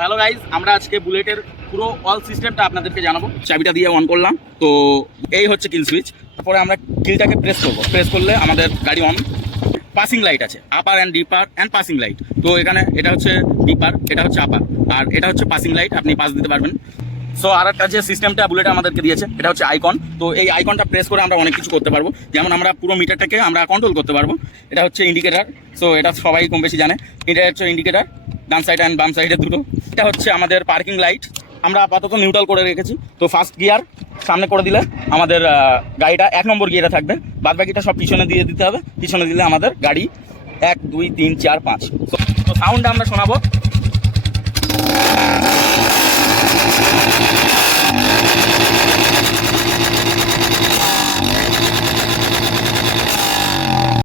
Hello guys, আমরা আজকে বুলেটের পুরো অল সিস্টেমটা আপনাদেরকে জানাবো। চাবিটা দিয়ে অন করলাম, তো এই হচ্ছে কিল সুইচ। তারপরে আমরা কিলটাকে প্রেস করবো, প্রেস করলে আমাদের গাড়ি অন। পাসিং লাইট আছে, upper and dipper and passing light. তো এখানে এটা হচ্ছে ডিপার, এটা হচ্ছে আপার, আর এটা হচ্ছে পাসিং লাইট, আপনি পাস দিতে পারবেন। সো আর একটা যে সিস্টেমটা বুলেট আমাদেরকে দিয়েছে, এটা হচ্ছে আইকন। তো এই আইকনটা প্রেস করে আমরা অনেক কিছু করতে পারবো, যেমন আমরা পুরো মিটারটাকে আমরা কন্ট্রোল করতে পারবো। এটা হচ্ছে ইন্ডিকেটার, সো এটা সবাই কম বেশি জানে। এটা হচ্ছে ইন্ডিকেটার, ডান সাইড অ্যান্ড বাম সাইডের দুটো। এটা হচ্ছে আমাদের পার্কিং লাইট, আমরা আপাতত নিউট্রাল করে রেখেছি। তো ফার্স্ট গিয়ার সামনে করে দিলে আমাদের গাড়িটা 1 নম্বর গিয়ারে থাকবে, বাদ বাকিটা সব পিছনে দিয়ে দিতে হবে। পিছনে দিলে আমাদের গাড়ি 1 2 3 4 5। তো সাউন্ড আমরা শোনাবো।